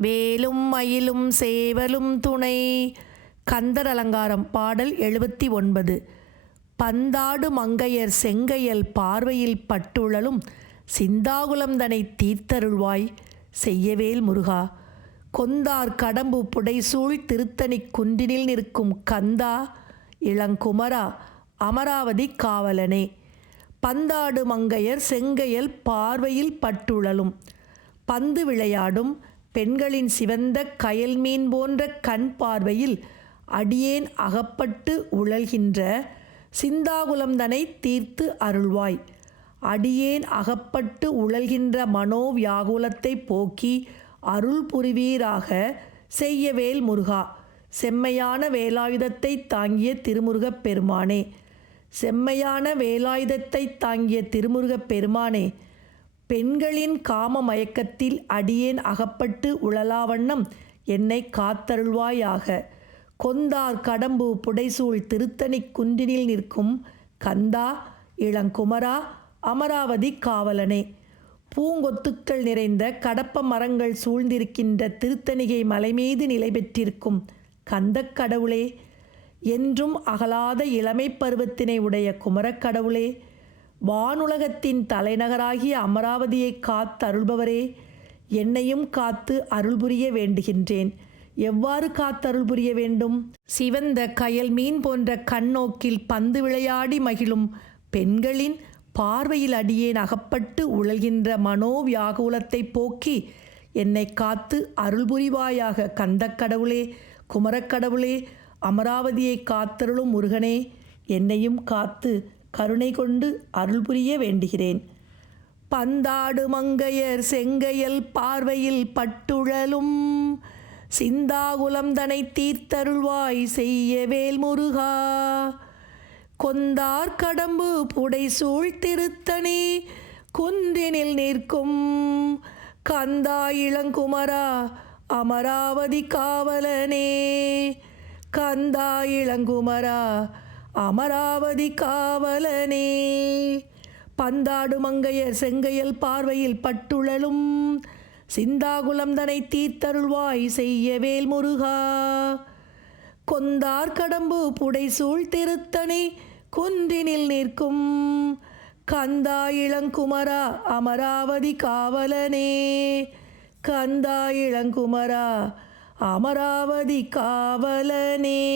வேலும் மயிலும் சேவலும் துணை. கந்தர் அலங்காரம். பாடல் 79. பந்தாடு மங்கையர் செங்கையல் பார்வையில் பட்டுழலும் சிந்தாகுலம் தனை தீர்த்தருள்வாய் செய்யவேல் முருகா. கொந்தார் கடம்பு புடைசூழ் திருத்தணிக் குன்றினில் நிற்கும் கந்தா இளங்குமரா அமராவதி காவலனே. பந்தாடு மங்கையர் செங்கையல் பார்வையில் பட்டுழலும். பந்து விளையாடும் பெண்களின் சிவந்த கயல் மீன் போன்ற கண் பார்வையில் அடியேன் அகப்பட்டு உழல்கின்ற சிந்தாகுலம் தனை தீர்த்து அருள்வாய். அடியேன் அகப்பட்டு உழல்கின்ற மனோவியாகுலத்தை போக்கி அருள் புரிவீராக செய்யவேல் முருகா. செம்மையான வேலாயுதத்தை தாங்கிய திருமுருகப் பெருமானே. செம்மையான வேலாயுதத்தை தாங்கிய திருமுருகப் பெருமானே, பெண்களின் காம மயக்கத்தில் அடியேன் அகப்பட்டு உழலாவண்ணம் என்னை காத்தருள்வாயாக. கொந்தார் கடம்பு புடைசூழ் திருத்தணிக் குன்றினில் நிற்கும் கந்தா இளங்குமரா அமராவதி காவலனே. பூங்கொத்துக்கள் நிறைந்த கடப்ப மரங்கள் சூழ்ந்திருக்கின்ற திருத்தணிகை மலை மீது நிலை பெற்றிருக்கும் கந்தக் கடவுளே. என்றும் அகலாத இளமை பருவத்தினை உடைய குமரக்கடவுளே. வானுலகத்தின் தலைநகராகிய அமராவதியை காத்தருள்பவரே, என்னையும் காத்து அருள் புரிய வேண்டுகின்றேன். எவ்வாறு காத்தருள் புரிய வேண்டும்? சிவந்த கயல் மீன் போன்ற கண்ணோக்கில் பந்து விளையாடி மகிழும் பெண்களின் பார்வையில் அடியேன் அகப்பட்டு உழல்கின்ற மனோவியாகுலத்தை போக்கி என்னை காத்து அருள் புரிவாயாக. கந்தக்கடவுளே, குமரக்கடவுளே, அமராவதியை காத்தருளும் முருகனே, என்னையும் காத்து கருணை கொண்டு அருள் புரிய வேண்டுகிறேன். பந்தாடு மங்கையர் செங்கையல் பார்வையில் பட்டுழலும் சிந்தாகுலம் தனை தீர்த்தருள்வாய் செய்யவேல் முருகா. கொந்தார் கடம்பு புடைசூழ் திருத்தணி குன்றினில் நிற்கும் கந்தா இளங்குமரா அமராவதி காவலனே. கந்தா இளங்குமரா அமராவதி காவலனே. பந்தாடு மங்கையர் செங்கையல் பார்வையில் பட்டுழலும் சிந்தாகுலம் தனை தீர்த்தருள்வாய் செய்யவேல் முருகா. கொந்தார் கடம்பு புடைசூழ் திருத்தணி குன்றினில் நிற்கும் கந்தா இளங்குமரா அமராவதி காவலனே. கந்தா இளங்குமரா அமராவதி காவலனே.